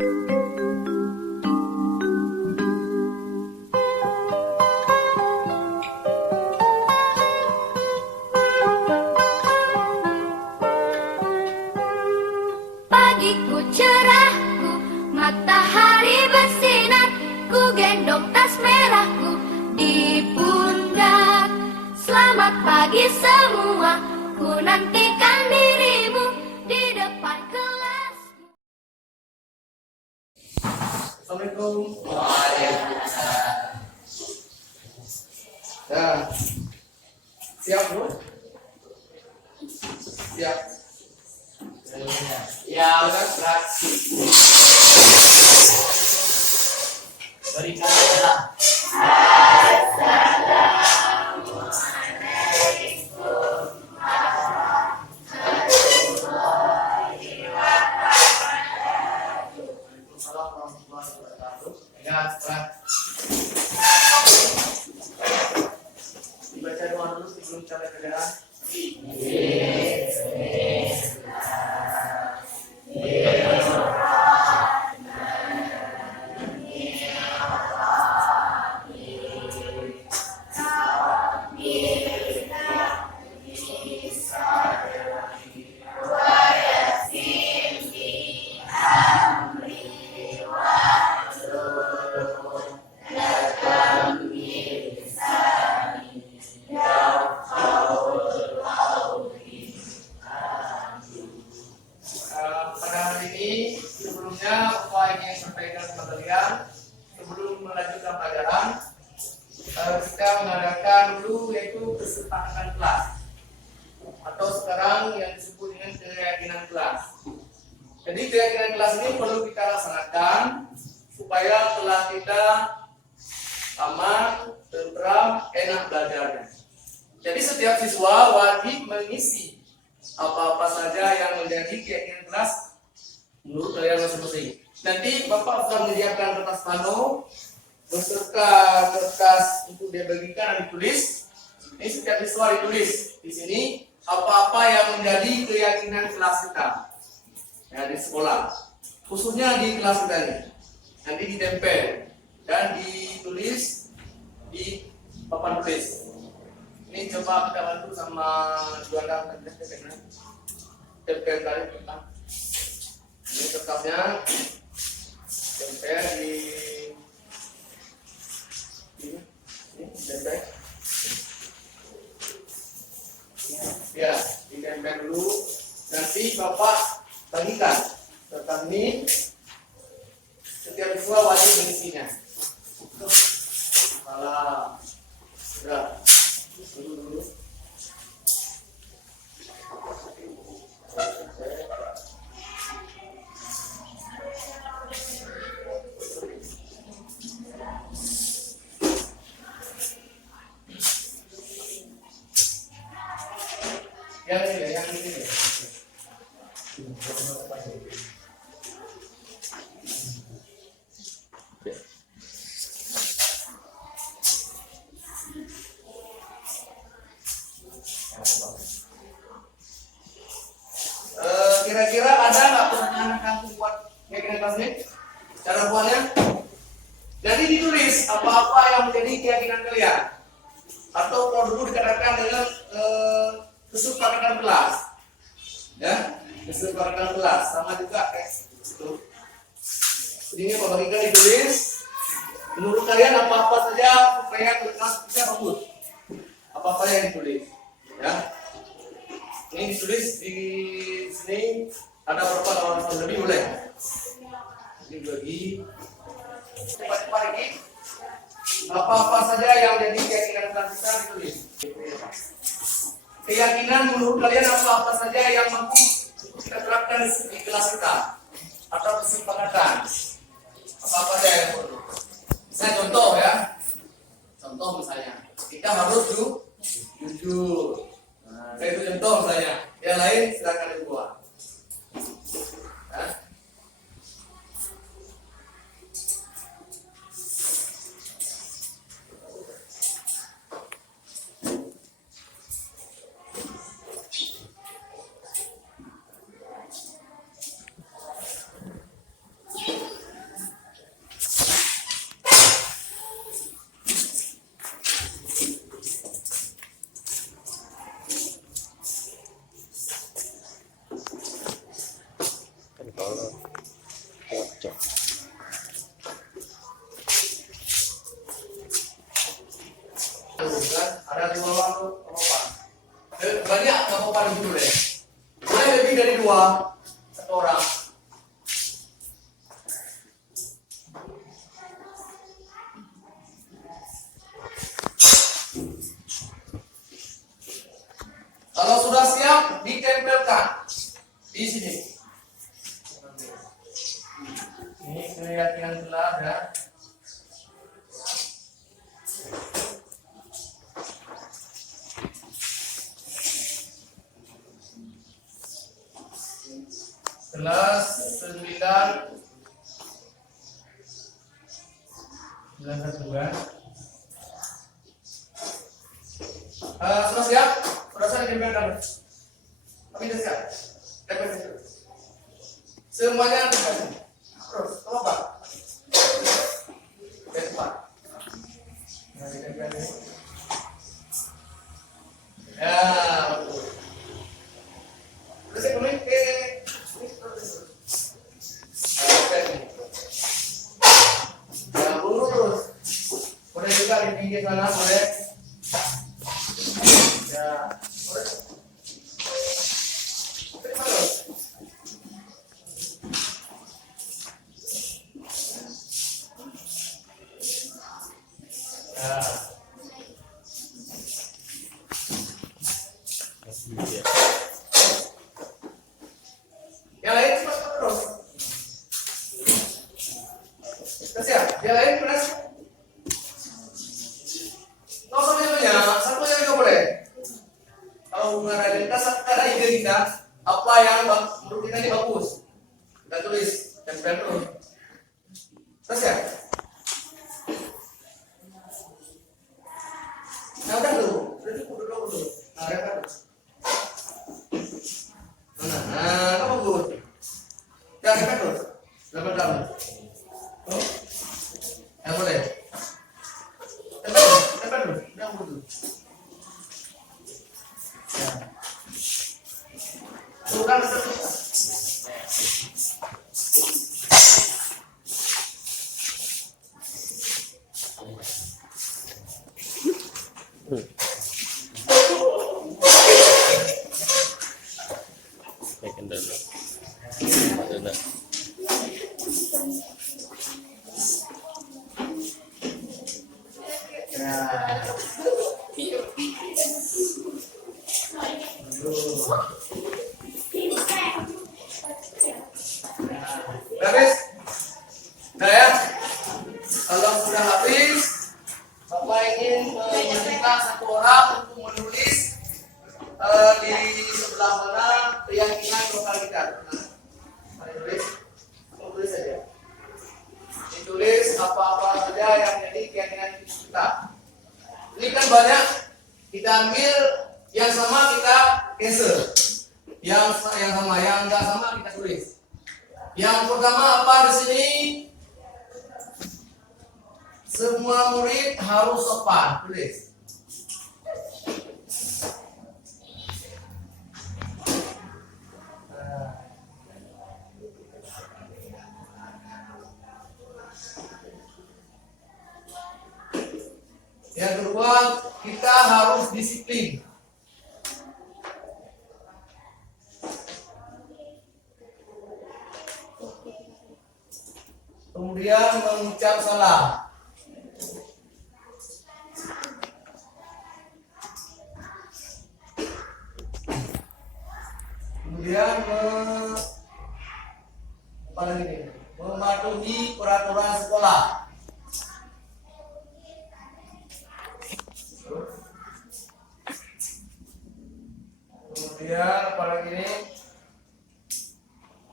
Pagiku cerahku, matahari bersinar, ku gendong tas merahku di pundak. Selamat pagi semua, ku nantikan dirimu di depan kelas. Assalamualaikum. Waalaikumsalam. Ya, siap Bu? Siap. Ya, udah gerak. Berikan salam. Dibaca doa dulu sebelum cara kerjaan. Pada hari ini sebelumnya apa yang saya sampaikan kepada kalian sebelum melanjutkan pelajaran kita mengadakan dulu yaitu kesepakatan kelas atau sekarang yang disebut dengan keyakinan kelas. Jadi keyakinan kelas ini perlu kita laksanakan supaya kelas kita aman, tentram, enak belajarnya. Jadi setiap siswa wajib mengisi apa-apa saja yang menjadi keyakinan kelas menurut kalian masing-masing. Nanti Bapak akan menyediakan kertas pano beserta kertas untuk dia bagikan dan ditulis. Ini setiap siswa ditulis di sini apa-apa yang menjadi keyakinan kelas kita ya di sekolah, khususnya di kelas kita ini. Nanti ditempel dan ditulis di papan tulis. Ini coba kita bantu sama jualan dan tempel tadi tentang ini kertasnya tempel di ini tempel ya ditempel dulu, nanti Bapak bagikan kertas ini, setiap siswa wajib mengisinya. Salah sudah dulu. Yang ini. Kira-kira ada nggak pertanyaan kamu buat keyakinan kelas ini? Cara buatnya? Jadi ditulis apa-apa yang menjadi keyakinan kalian, atau kalau dulu dikatakan dengan kesepakatan kelas, ya kesepakatan kelas sama juga itu. Ini bagikan ditulis. Menurut kalian apa-apa saja supaya kelas kita bagus? Apa-apa yang ditulis, ya? Ini ditulis di sini ada berapa tahun lebih boleh? Ini bagi cepat-cepat ini apa-apa saja yang jadi keyakinan kita ditulis. Keyakinan menurut kalian apa-apa saja yang mampu kita terapkan di kelas kita atau kesepakatan apa-apa saja yang perlu. Saya contoh ya, contoh misalnya kita harus jujur. Nah, itu contoh saya. Yang lain silakan dibuat. Allah cocok. Ada dua orang tuh apa? Banyak nggak apa-apa dulu deh. Mulai lebih dari dua satu orang. Kalau sudah siap, ditempelkan di sini. Ini keyakinan telah ada. Setelah 91 kan? Sudah siap? Sudah saya ditempelkan. Kami sudah siap. Tempelkan. Semuanya tempelkan. Terus, apa? Cepat. Nah, ditempelkan. Ya, betul. Terus saya kembali ke ya, lurus. Boleh juga di pinggir sana, boleh. Ya, boleh. Iya. Yang lain cepat terus. Terus ya, yang lain keras. Nomornya banyak, satunya juga boleh. Kalau mengarahkan kita, ada ide kita, apa yang menurut kita ini bagus, kita tulis dan terus. Terus ya. Nah udah dulu, udah cukup dulu. Nah, repot. Nah, kamu bagus. Jangan repot terus. Lepas dalam. Oh, ya boleh. Repot dulu. Udah dulu. Ya. Kurang satu. Baikkan dulu. Sudah. Habis? Nah ya, kalau sudah habis, Bapak ingin meminta satu orang untuk menulis di sebelah mana keyakinan lokal kita. Mari tulis, tulis saja. Ditulis apa-apa saja yang menjadi keyakinan kita. Ini kan banyak, kita ambil yang sama kita cancel, yang sama, yang enggak sama kita tulis. Yang pertama apa di sini? Semua murid harus sopan, tulis. Yang kedua, kita harus disiplin. Kemudian mengucap salam. Kemudian apa lagi nih? Mematuhi peraturan sekolah. Kemudian apa lagi nih?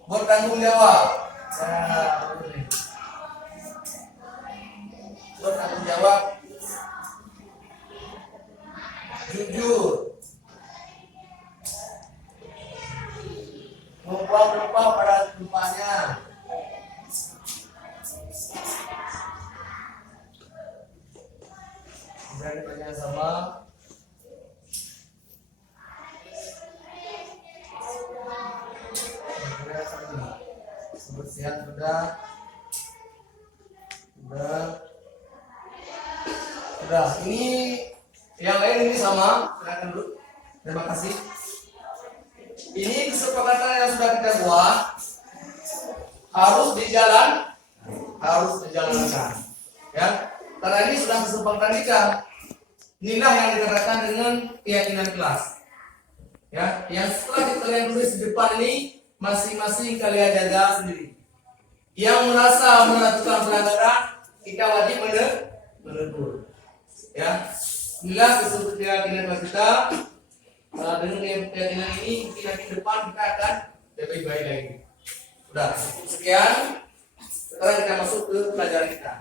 Bertanggung jawab. Nah, ini. Bertanggung jawab. Jujur. Lupa pada lupanya. Berani tanya sama. Kebersihan sudah. Sudah. Ini yang lain ini sama. Silakan dulu. Terima kasih. Ini kesepakatan yang sudah kita buat harus dijalankan. Ya, karena ini sudah kesepakatan kita. Inilah yang dikatakan dengan keyakinan kelas. Ya, yang setelah kalian tulis di depan ini masing-masing kalian jaga sendiri. Yang merasa melakukan pelanggaran kita wajib menegur. Ya, inilah keyakinan kelas kita. Dengan keyakinan ini mungkin nanti depan kita akan lebih baik lagi. Sudah, sekian. Sekarang kita masuk ke pelajaran kita.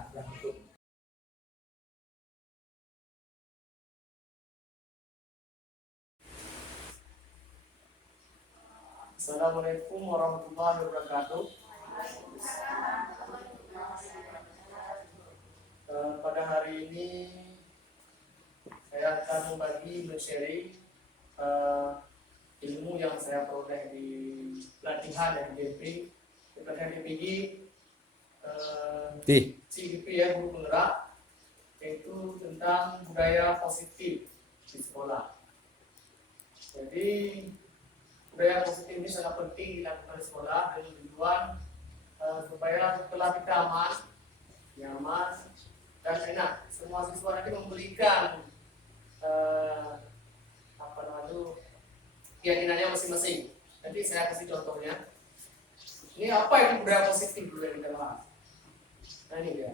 Assalamualaikum warahmatullahi wabarakatuh. Pada hari ini saya akan men-sharing ilmu yang saya peroleh di pelatihan dari DP, pelatihan DPG, CGP ya, guru penggerak, yaitu tentang budaya positif di sekolah. Jadi budaya positif ini sangat penting dilakukan di sekolah dengan tujuan supaya setelah kita nyaman dan enak, semua siswa nanti memberikan keyakinannya masing-masing. Nanti saya kasih contohnya. Ini apa itu budaya positif dulu yang kita bahas. Nah ini dia.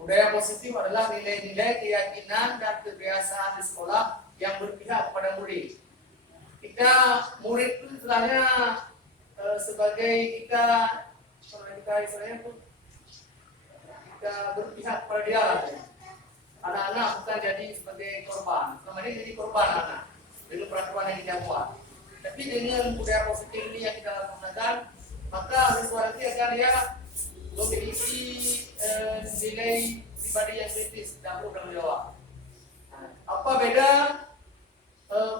Budaya positif adalah nilai-nilai keyakinan dan kebiasaan di sekolah yang berpihak kepada murid. Kita murid itu istilahnya sebagai kita istilahnya itu kita berpihak kepada dia lah. Anak-anak bukan jadi sebagai korban. Selama ini jadi korban anak dengan peraturan yang kita buat. Tapi dengan budaya positif ini yang kita lakukan, maka siswa nanti akan dia memiliki nilai pribadi yang kritis dan bertanggung jawab. Nah, apa beda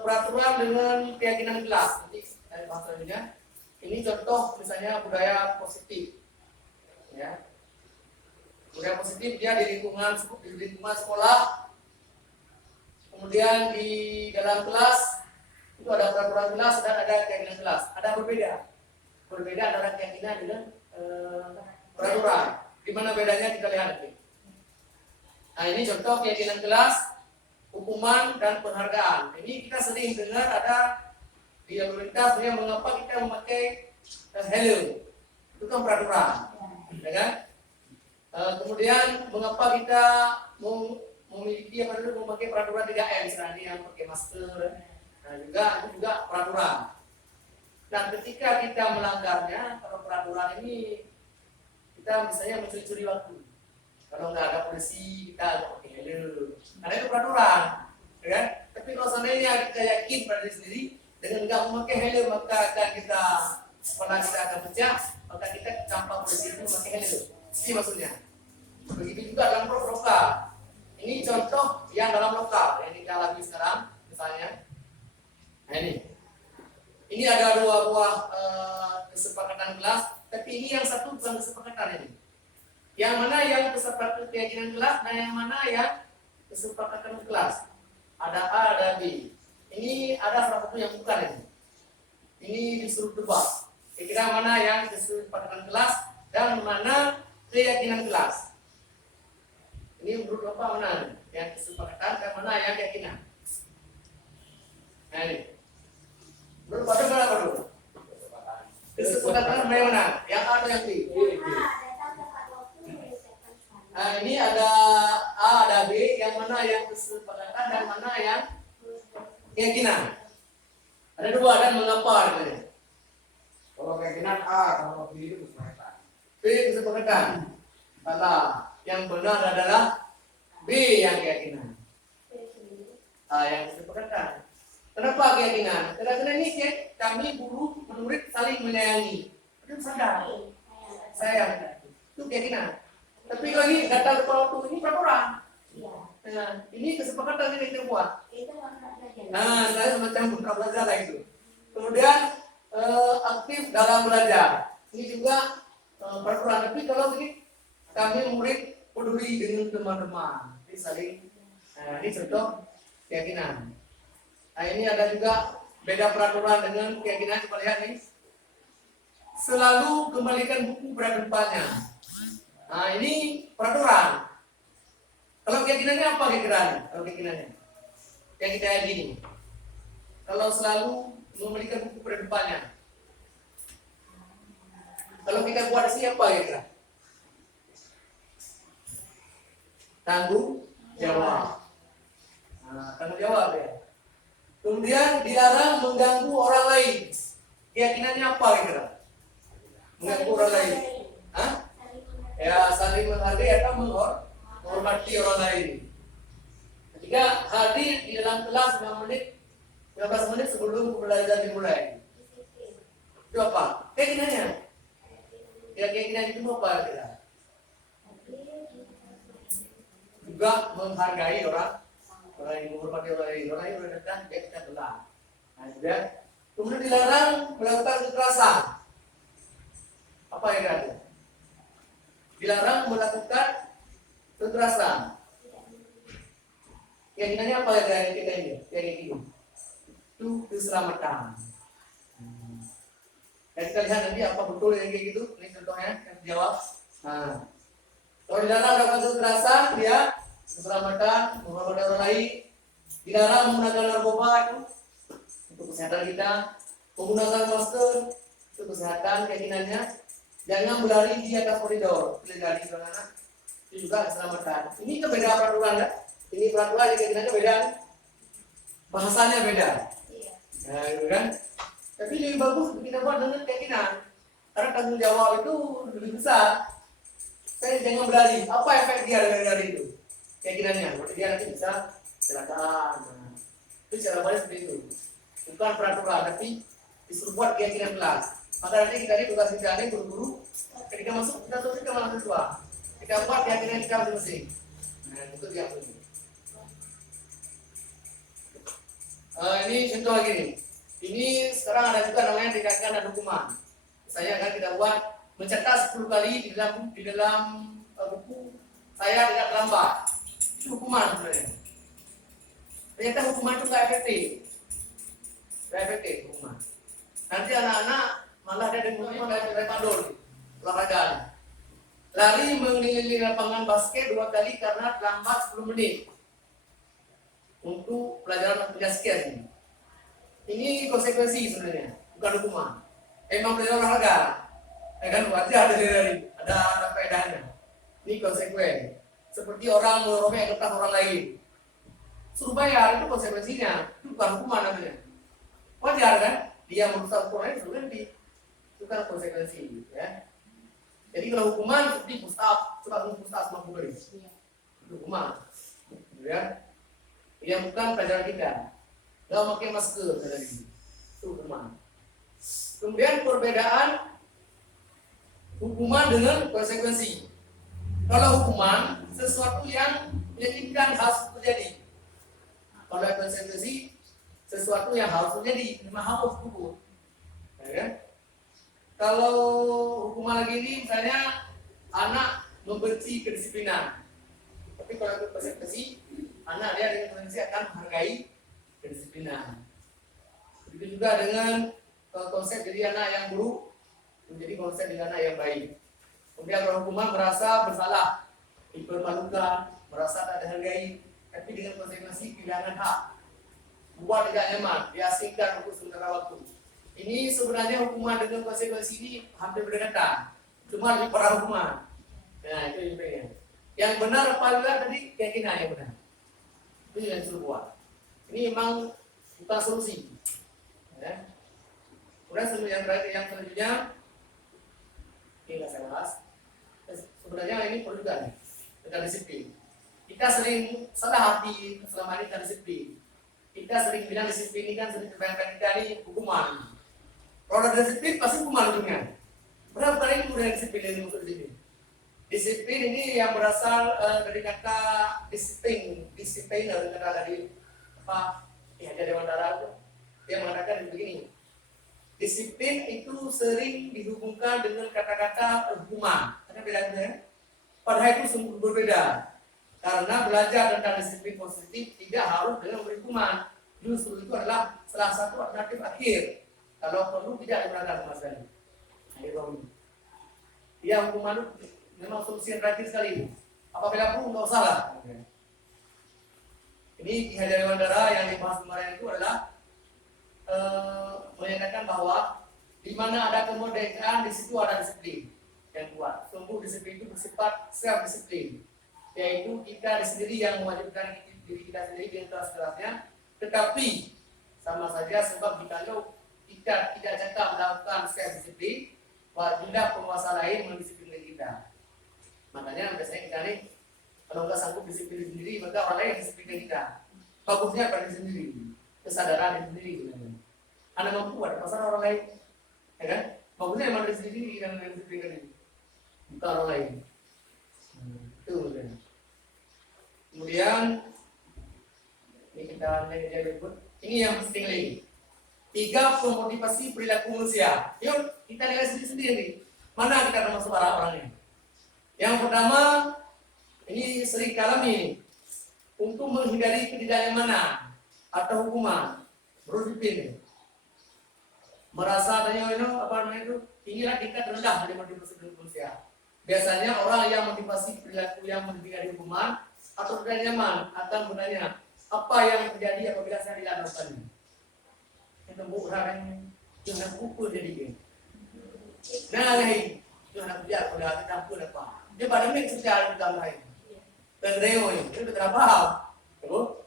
peraturan dengan keyakinan kelas? Nanti saya bahas selanjutnya. Ini contoh misalnya budaya positif. Ya. Budaya positif dia di lingkungan sekolah, kemudian di dalam kelas itu ada peraturan kelas dan ada keyakinan kelas. Ada berbeda antara keyakinan dengan peraturan. Di mana bedanya kita lihat nanti. Nah ini contoh keyakinan kelas, hukuman dan penghargaan. Ini kita sering dengar ada di lalu lintas yang mengapa kita memakai helm. Itu kan peraturan, ya kan? Kemudian mengapa kita memiliki memakai peraturan 3M, misalnya yang pakai masker. Nah itu juga peraturan. Dan ketika kita melanggarnya, kalau peraturan ini kita misalnya mencuri waktu. Kalau nggak ada polisi kita pakai helm. Karena itu peraturan, ya kan? Tapi kalau seandainya kita yakin pada diri sendiri dengan nggak memakai helm maka akan kita akan pecah, maka kita tanpa polisi itu memakai helm. Ini maksudnya. Begitu juga dalam lokal. Ini contoh yang dalam lokal yang kita alami sekarang, misalnya. Nah ini ada dua buah kesepakatan kelas, tapi ini yang satu bukan kesepakatan ini. Yang mana yang kesepakatan keyakinan kelas dan yang mana yang kesepakatan kelas. Ada A, ada B. Ini ada salah satu yang bukan ini. Ini disuruh tebak. Kira-kira mana yang kesepakatan kelas dan mana keyakinan kelas. Ini menurut Bapak mana yang kesepakatan dan mana yang keyakinan. Nah ini. Menurut Bapak mana dulu? Kesepakatan mana? Yang A atau yang B? Nah ini ada A, ada B. Yang mana yang kesepakatan dan mana yang keyakinan. Ada dua dan mengapa katanya. Kalau keyakinan A, kalau B itu kesepakatan. B kesepakatan. Salah. Yang benar adalah B yang keyakinan. A yang kesepakatan. Kenapa keyakinan? Karena ini kami guru murid saling menyayangi. Itu sadar. Sayang. Itu keyakinan. Tapi kalau ini data waktu ini peraturan. Nah, ini kesepakatan yang kita buat. Nah, saya semacam putra belajar lah itu. Kemudian aktif dalam belajar. Ini juga peraturan. Tapi kalau ini kami murid peduli dengan teman-teman, ini saling. Nah, ini contoh keyakinan. Nah, ini ada juga beda peraturan dengan keyakinan. Coba lihat nih. Selalu kembalikan buku pada tempatnya. Nah, ini peraturan. Kalau keyakinannya apa kira-kira? Kalau keyakinannya yang kita yakini, kalau selalu kembalikan buku pada tempatnya. Kalau kita buat siapa kira-kira? Tanggung jawab. Nah, tanggung jawab ya. Kemudian dilarang mengganggu orang lain. Keyakinannya apa kira-kira? Mengganggu orang lain. Hah? Ya, saling menghargai atau menghormati orang lain. Ketika hadir di dalam kelas 15 menit sebelum pembelajaran dimulai. Itu apa? Keyakinannya. Ya, keyakinan itu apa kira? Juga menghargai orang lain, menghormati orang lain. Orang lain berdatang, dia kita belah. Nah, juga kemudian dilarang melakukan kekerasan. Apa yang ada? Dilarang melakukan kekerasan. Keyakinannya apa yang kita ini? Kayak gini. Itu keselamatan. Dan kita lihat nanti apa betul yang kayak gitu. Ini contohnya yang dijawab. Nah, kalau dilarang melakukan kekerasan, dia keselamatan, menghormati orang lain. Dilarang menggunakan narkoba itu untuk kesehatan kita. Menggunakan masker itu kesehatan keyakinannya. Jangan berlari di atas koridor. Berlari di mana? Itu juga keselamatan. Ini kebedaan peraturan kan? Ini peraturan yang keyakinannya beda. Bahasanya beda. Nah, gitu kan? Tapi lebih bagus kita buat dengan keyakinan. Karena tanggung jawab itu lebih besar. Saya jangan berlari. Apa efek dia dari lari itu? Keyakinannya. Berarti dia nanti bisa silakan. Nah, itu cara balik seperti itu. Bukan peraturan, tapi disuruh buat keyakinan kelas. Maka nanti kita ini tugas kita ini guru-guru. Ketika masuk kita tulis ke mahasiswa. Kita buat keyakinan kita masing-masing. Nah, itu dia punya. Ini contoh lagi nih. Ini sekarang ada juga namanya tindakan dan hukuman. Saya akan kita buat mencetak 10 kali di dalam buku saya tidak terlambat. Itu hukuman sebenarnya. Ternyata hukuman itu nggak efektif. Nggak efektif hukuman. Nanti anak-anak malah ada yang hukuman kayak repadol, olahraga. Lari mengelilingi lapangan basket 2 kali karena terlambat 10 menit. Untuk pelajaran penjaskian ini konsekuensi sebenarnya, bukan hukuman. Emang pelajaran olahraga, ya kan wajah ada faedahnya. Ini konsekuen. Seperti orang merobek kertas orang lain, suruh bayar, itu konsekuensinya, itu bukan hukuman namanya. Wajar kan? Dia merusak orang lain suruh ganti, itu kan konsekuensi, ya. Jadi kalau hukuman seperti push-up, coba push-up sama baris, itu hukuman, ya. Yang bukan pelajaran kita. Nggak pakai masker tadi. Itu hukuman. Kemudian perbedaan hukuman dengan konsekuensi. Kalau hukuman sesuatu yang menyakitkan harus terjadi. Kalau konsekuensi sesuatu yang harus terjadi, memang harus hukum. Ya. Kalau hukuman lagi ini misalnya anak membenci kedisiplinan. Tapi kalau konsekuensi anak dia dengan konsekuensi akan menghargai kedisiplinan. Begitu juga dengan konsep jadi anak yang buruk menjadi konsep jadi anak yang baik. Kemudian kalau hukuman merasa bersalah, dipermalukan, merasa tak dihargai, tapi dengan konsekuensi kehilangan hak, buat tidak nyaman, diasingkan untuk sementara waktu. Ini sebenarnya hukuman dengan konsekuensi ini hampir berdekatan, cuma lebih parah hukuman. Nah itu yang penting. Yang benar apabila tadi keyakinan yang benar. Itu yang disuruh buat. Ini memang bukan solusi. Ya. Kemudian yang terakhir yang selanjutnya ini nggak saya bahas. Sebenarnya ini perlu juga nih tentang disiplin. Kita sering salah hati selama ini tentang disiplin. Kita sering bilang disiplin ini kan sering terbayangkan kita ini hukuman. Kalau ada disiplin pasti hukuman ujungnya. Berapa kali ini kemudian disiplin ini maksud disiplin? Disiplin ini yang berasal dari kata disiplin dari kata dari apa? Ya ada Dewan Darat dia mengatakan begini. Disiplin itu sering dihubungkan dengan kata-kata hukuman. Ada bedanya? Padahal itu sungguh berbeda. Karena belajar tentang disiplin positif tidak harus dengan memberi hukuman. Justru itu adalah salah satu alternatif akhir. Kalau perlu tidak digunakan sama sekali. Ya, hukuman itu memang solusi yang terakhir sekali. Apabila perlu nggak usah lah. Ini Ki Hajar Dewantara yang dibahas kemarin itu adalah menyatakan bahwa di mana ada kemerdekaan di situ ada disiplin yang kuat. Sungguh disiplin itu bersifat self disiplin, yaitu kita sendiri yang mewajibkan diri kita sendiri dengan keras-kerasnya. Tetapi sama saja sebab jikalau kita tidak cakap melakukan self disiplin, wajiblah penguasa lain mendisiplin kita. Makanya biasanya kita nih kalau nggak sanggup disiplin sendiri, maka orang lain disiplin kita. Bagusnya pada diri sendiri, kesadaran diri sendiri. Anda mampu ada pasar orang lain, ya kan? Bagusnya emang dari sendiri yang disiplin ini, bukan orang lain. Itu kan. Kemudian ini kita lihat berikut. Ini yang penting lagi. 3 pemotivasi perilaku manusia. Yuk kita lihat sendiri. Mana kita termasuk orang-orangnya? Yang pertama, ini sering kalami untuk menghindari ketidaknyamanan atau hukuman, berdisiplin. Merasa adanya itu inilah tingkat rendah dari motivasi perilaku manusia. Biasanya orang yang motivasi perilaku yang menghindari hukuman atau tidak nyaman akan bertanya, apa yang terjadi apabila saya tidak melakukannya? Itu orang yang nak pukul jadi nah lagi yang nak biar pada campur apa? Dia pada mik secara dalam lain. Dan reo ini berapa?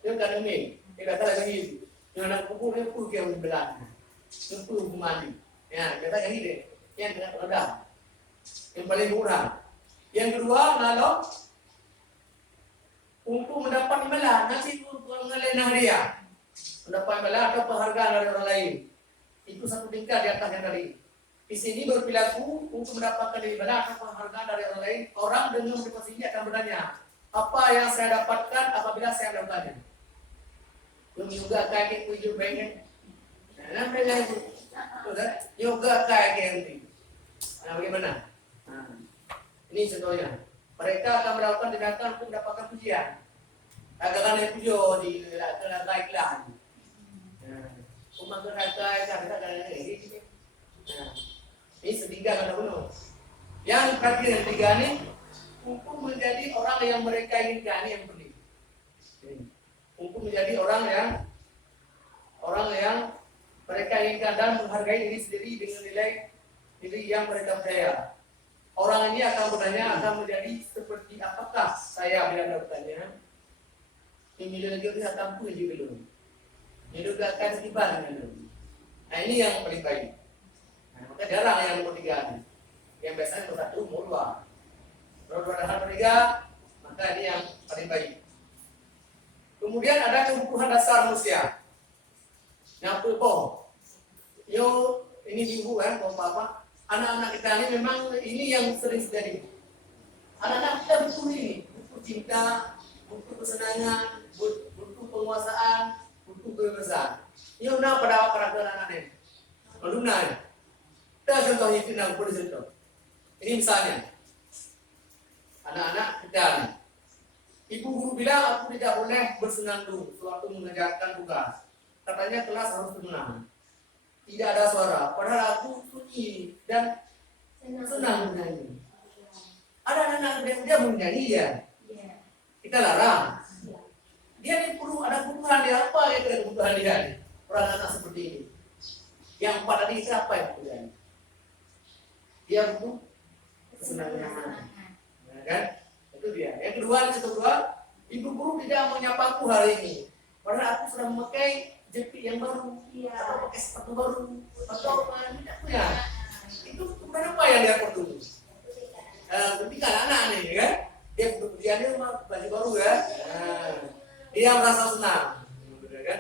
Dia kan ini, dia kata lagi yang nak pukul dia pukul ke belakang. Itu mandi. Ya, kita kayak gini. Yang tidak rendah. Yang paling murah. Yang kedua, lalu untuk mendapat imbalan, nanti mengelenah dia. Mendapat imbalan atau penghargaan dari orang lain. Itu satu tingkat di atas yang tadi. Di sini berperilaku untuk mendapatkan imbalan atau penghargaan dari orang lain. Orang dengan motivasi ini akan bertanya, apa yang saya dapatkan apabila saya melakukannya? Yang juga kayak tujuh pengen. Nah, yoga kayak gini. Nah, bagaimana? Nah, ini contohnya. Mereka akan melakukan tindakan untuk mendapatkan pujian. Agak-agak pujo di baiklah. Nah, umat berkata ini. Nah, ini setiga kata penuh. Yang terakhir yang tiga ini untuk menjadi orang yang mereka inginkan yang penting. Untuk menjadi orang yang mereka inginkan dan menghargai diri sendiri dengan nilai yang mereka percaya. Orang ini akan bertanya, akan menjadi seperti apakah saya bila melakukannya? Ini lagi kita tampil di belum. Ini juga akan setiba dengan belum. Nah ini yang paling baik. Nah, maka jarang yang nomor 3 ini. Yang biasanya nomor 1, nomor 2. Nomor 2 dan nomor 3, maka ini yang paling baik. Kemudian ada kebutuhan dasar manusia. Yang pokok, ini ibu kan, bapak, anak-anak kita ini memang ini yang sering terjadi. Anak-anak kita butuh ini, butuh cinta, butuh kesenangan, butuh penguasaan, butuh kebebasan. Ini udah pada karakter anak-anak ini. Alumni. Kita contoh itu yang boleh contoh. Ini misalnya, anak-anak kita ini. Ibu guru bilang aku tidak boleh bersenandung sewaktu mengerjakan tugas. Katanya kelas harus tenang, tidak ada suara. Padahal aku sunyi dan senang menyanyi. Ada anak dia menyanyi ya, kita larang. Dia ini perlu ada kebutuhan dia apa ya kebutuhan dia? Orang anak seperti ini. Yang 4 tadi itu apa ya kebutuhan? Dia butuh kesenangan, ya kan? Itu dia. Yang kedua, ibu guru tidak menyapa aku hari ini. Padahal aku sudah memakai jepit yang baru, atau pakai sepatu baru, atau tidak punya. Itu kenapa yang dia perlu? Ketika anak nih, kan? Dia butuh pujian dia baju baru ya. Dia merasa senang, kan?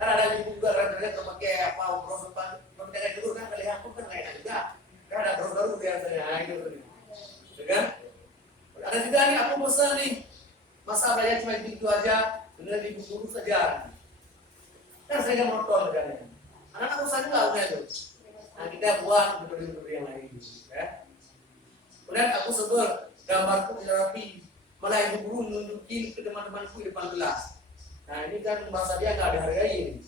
Kan ada juga kadang-kadang terpakai apa bros apa, pakai dulu kan kali aku kan kayak juga. Kan ada bros baru biasanya, gitu kan? Ada juga nih aku bosan nih, masa belajar cuma gitu aja, dengan ibu guru saja. Kan saya nggak monoton kan? Anak-anak bosan juga kan? Ya. Kemudian aku sebut gambarku tidak rapi, malah ibu guru nunjukin ke teman-temanku di depan kelas. Nah ini kan bahasa dia nggak dihargai,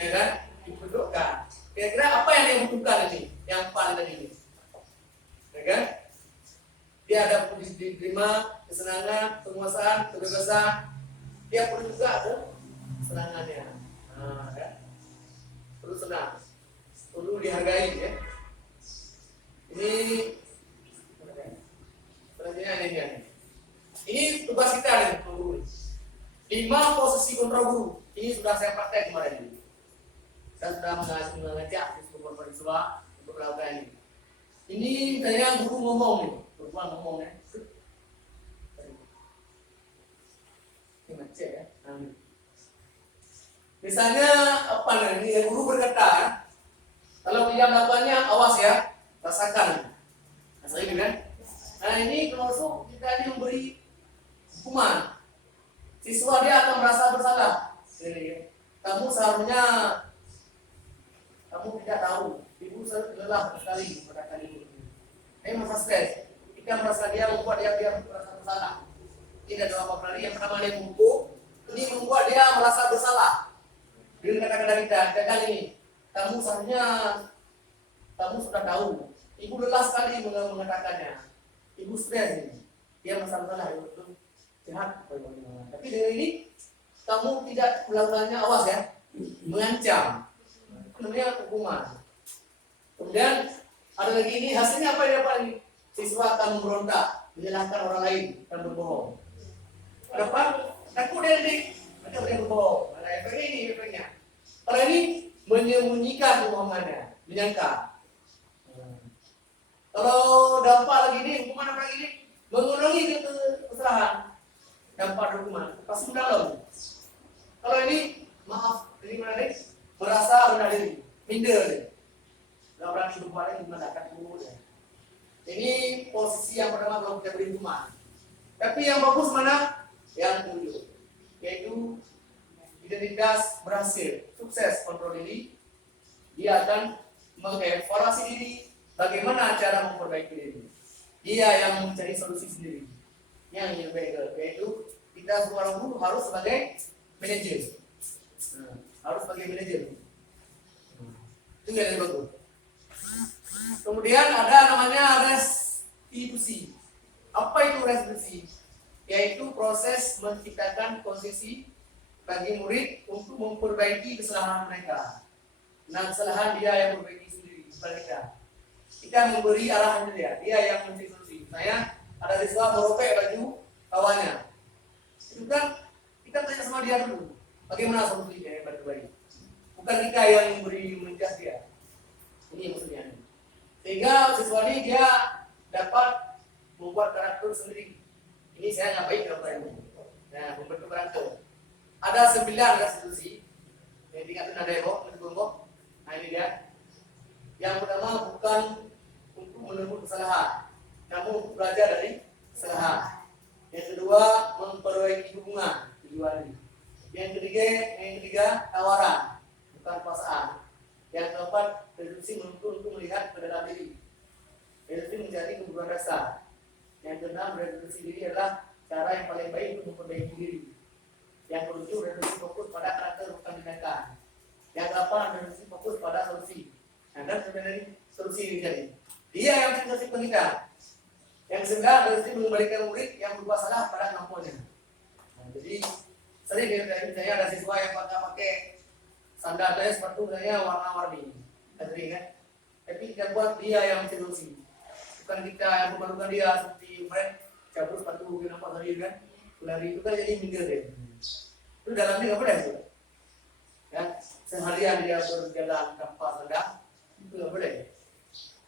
ya kan? Didudukkan. Kira-kira apa yang dia butuhkan ini? Yang paling tadi ini, ya kan? Dia ada diterima kesenangan, penguasaan, kebebasan. Dia perlu juga ada kesenangannya. Nah, ya. Perlu senang, perlu dihargai, ya. Ini selanjutnya ini. Ini tugas kita nih, guru. 5 posisi kontrol guru. Ini sudah saya praktek kemarin ini. Saya sudah mengajak beberapa siswa untuk melakukan ini. Ini saya guru ngomong nih, berbuat ngomong ya. Ini macet ya. Misalnya apa nih? Guru berkata, kalau tidak melakukannya, awas ya, rasakan. Nah, sering kan? Nah ini termasuk kita ini memberi hukuman. Siswa dia akan merasa bersalah. Jadi, kamu seharusnya kamu tidak tahu. Ibu selalu lelah sekali katakan ibu. Ini merasa stres. Kita merasa dia membuat dia merasa bersalah. Tidak ada apa-apa lagi. Yang pertama dia menghukum. Ini membuat dia merasa bersalah. Dengan kata-kata kita, kata ini, kamu seharusnya kamu sudah tahu. Ibu lelah sekali mengatakannya. Ibu stres ini. Dia merasa bersalah. Itu jahat. Tapi dari ini kamu tidak melakukannya, awas ya. Mengancam. Namanya hukuman. Kemudian ada lagi ini hasilnya apa yang dapat ini? Siswa akan memberontak, menyalahkan orang lain dan berbohong. Kenapa? Takut dia berbohong. Ada efeknya ini efeknya. Kalau ini menyembunyikan kebohongannya, menyangka. Kalau dampak lagi ini, hukuman apa lagi ini? Mengurangi kesalahan. Dampak hukuman pasti mendalam. Kalau ini maaf, ini mana nih? Merasa rendah diri, minder nih. Gak berani berbuat lagi mengatakan guru ya. Ini posisi yang pertama kalau kita beri hukuman. Tapi yang bagus mana? Yang ketujuh, yaitu identitas berhasil, sukses kontrol diri. Dia akan mengevaluasi diri, bagaimana cara memperbaiki diri. Dia yang mencari solusi sendiri. Yang berbeda, yaitu kita seorang guru harus sebagai manajer. Harus sebagai manajer. Itu yang bagus. Kemudian ada namanya restitusi. Apa itu restitusi? Yaitu proses menciptakan posisi bagi murid untuk memperbaiki kesalahan mereka. Nah, kesalahan dia yang memperbaiki sendiri, bukan kita. Kita memberi arahan dia yang mencari solusi. Saya ada siswa merobek baju kawannya. Itu kan kita tanya sama dia dulu, bagaimana solusinya yang baik. Bukan kita yang memberi menjas dia. Ini maksudnya. Sehingga siswa ini dia dapat membuat karakter sendiri. Ini saya ngapain gambar ini. Nah, membentuk karakter. Ada 9 restitusi. Yang tingkatkan ada Ebo. Nah ini dia. Yang pertama bukan untuk menebus kesalahan, namun belajar dari kesalahan. Yang kedua memperbaiki hubungan tujuan. Yang ketiga tawaran, bukan paksaan. Yang keempat reduksi untuk melihat ke dalam diri. Reduksi menjadi kebutuhan dasar. Yang keenam reduksi diri adalah cara yang paling baik untuk memperbaiki diri. Yang ketujuh reduksi fokus pada karakter bukan tindakan. Yang delapan reduksi fokus pada solusi. Nah, dan sebenarnya solusi ini jadi. Dia yang solusi pendidikan. Yang sembilan reduksi mengembalikan murid yang berbuat salah pada kemampuannya. Nah, jadi sering misalnya ada siswa yang pakai sandal dan sepatu misalnya warna-warni, sering kan? Tapi kita buat dia yang solusi. Bukan kita yang memperlukan dia seperti kemarin cabut sepatu kenapa tadi kan? Lari itu kan jadi minder deh. Itu dalamnya nggak boleh tuh. Ya, seharian dia berjalan tanpa sandal itu nggak boleh.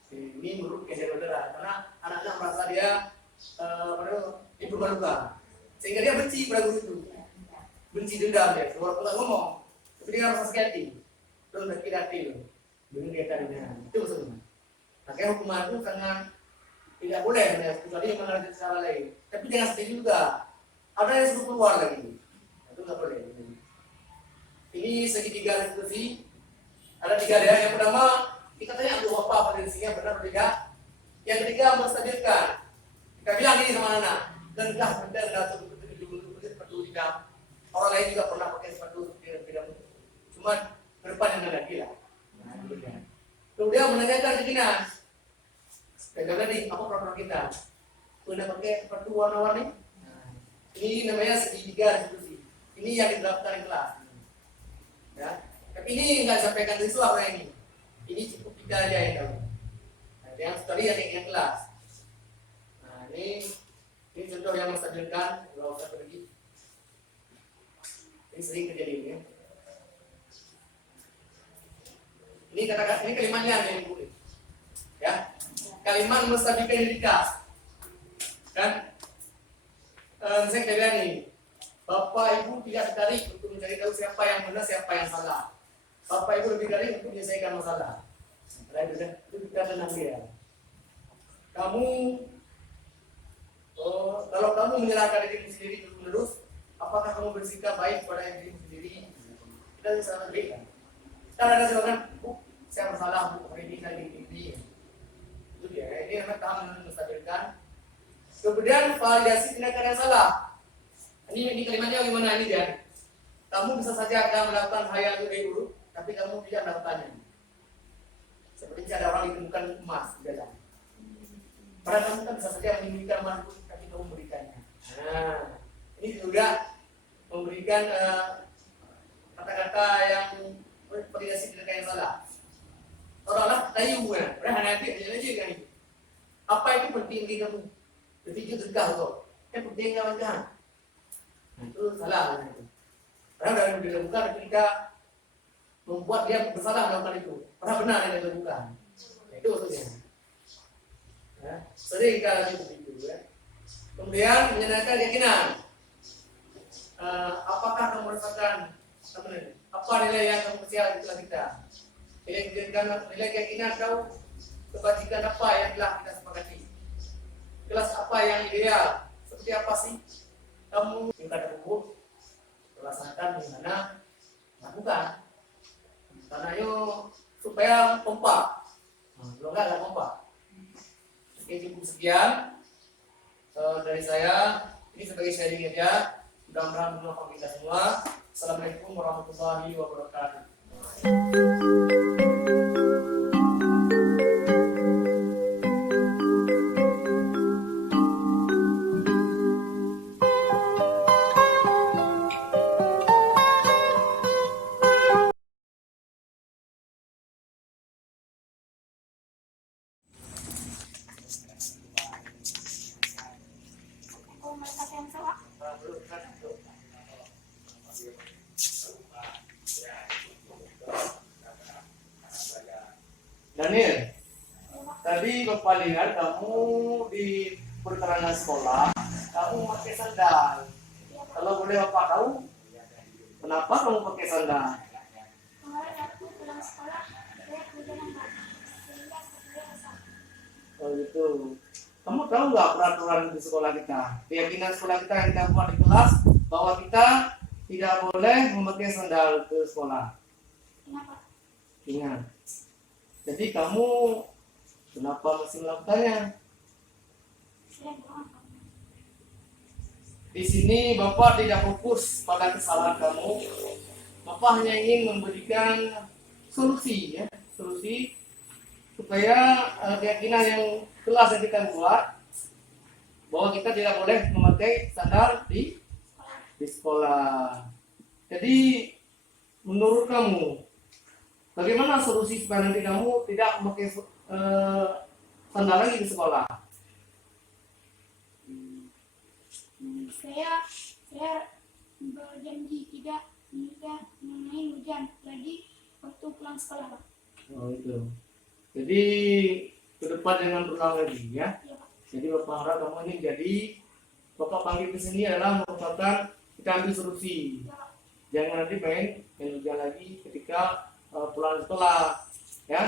Ini menurut kesadaran karena anaknya merasa dia dipermalukan, sehingga dia benci pada guru itu, benci dendam dia. Walaupun tak ngomong, tapi dia merasa sakit hati, terus sakit hati dengan kaitannya. Itu maksudnya. Makanya hukuman itu sangat tidak boleh, kecuali mengalir secara lain. Tapi jangan sedih juga. Ada yang suruh keluar lagi, itu nggak boleh. Ini segitiga restitusi. Ada 3 dia. Yang pertama kita tanya apa restitusinya benar atau tidak. Yang ketiga, menstabilkan. Kita bilang ini sama anak, rendah untuk sepatu tidak. Orang lain juga pernah pakai sepatu tidak. Cuma ke depan yang ada gila. Kemudian menanyakan keinginan. Kita tadi, apa program kita? Sudah pakai sepatu warna-warni? Ini namanya segitiga diskusi. Ini yang diterapkan di kelas. Ya. Tapi ini nggak disampaikan di suara ini. Ini cukup kita aja yang tahu. Nah, yang sekali yang kelas. Nah, ini contoh yang menstabilkan. Kalau usah pergi. Ini sering kejadian ya. Ini kata-kata ini kalimatnya yang boleh. Ya. Kalimat menstabilkan identitas. Kan? Saya kira nih, Bapak Ibu tidak tertarik untuk mencari tahu siapa yang benar, siapa yang salah. Bapak Ibu lebih tertarik untuk menyelesaikan masalah. Itu kita tenang dia. Kamu, kalau kamu menyalahkan dirimu sendiri terus, apakah kamu bersikap baik pada dirimu sendiri? Kita bisa berbeda. Kita ada seorang, saya bersalah untuk hari ini saya ini. Itu dia. Ini namanya tahan menstabilkan. Kemudian validasi tindakan yang salah. Ini kalimatnya gimana ini dia? Kamu bisa saja akan melakukan hal yang lebih buruk, tapi kamu tidak melakukannya. Seperti ada orang ditemukan emas di jalan. Padahal kamu kan bisa saja menginginkan emas itu, tapi kamu memberikannya. Nah, ini juga memberikan kata-kata yang validasi tindakan yang salah. Seolah-olah tadi hubungan, padahal nanti aja kan itu. Apa itu penting di kamu? Berpikir tegak kok. Penting kawan jangan. Nah, itu salah itu. Karena dalam dilakukan ketika membuat dia bersalah melakukan itu. Karena benar yang dilakukan. Nah, itu maksudnya. Ya, sering kali begitu ya. Kemudian menyenangkan keyakinan. Apakah kamu merasakan apa nilai yang kamu percaya di kelas kita? Nilai keyakinan kau kebajikan apa yang telah kita sepakati? Kelas apa yang ideal? Seperti apa sih? Kamu tingkat buku melaksanakan di mana lakukan. Karena yuk supaya kompak. Kalau nggak ada kompak. Oke, cukup sekian dari saya. Ini sebagai sharing aja. Mudah-mudahan bermanfaat kita semua. Assalamualaikum warahmatullahi wabarakatuh. Daniel, tadi Bapak lihat kamu di perkerangan sekolah, kamu pakai sandal. Kalau boleh Bapak tahu, kenapa kamu pakai sandal? Kemarin aku pulang sekolah, saya hujan sehingga saya basah. Oh gitu. Kamu tahu nggak peraturan di sekolah kita? Keyakinan sekolah kita yang kita buat di kelas bahwa kita tidak boleh memakai sandal ke sekolah. Kenapa? Ingat. Jadi kamu kenapa masih melakukannya? Saya doang. Di sini Bapak tidak fokus pada kesalahan kamu. Bapak hanya ingin memberikan solusi, ya, solusi supaya keyakinan yang kelas yang kita buat bahwa kita tidak boleh memakai sandal di sekolah. Jadi menurut kamu bagaimana solusi supaya nanti kamu tidak memakai sandal lagi di sekolah? Saya berjanji tidak mengenai hujan lagi waktu pulang sekolah, Pak. Oh itu. Jadi ke depan jangan berulang lagi ya. Iya, Pak. Jadi Bapak harap kamu ini jadi Bapak panggil ke sini adalah merupakan kita ambil solusi. Iya, Pak. Jangan nanti main hujan lagi ketika pulang sekolah ya.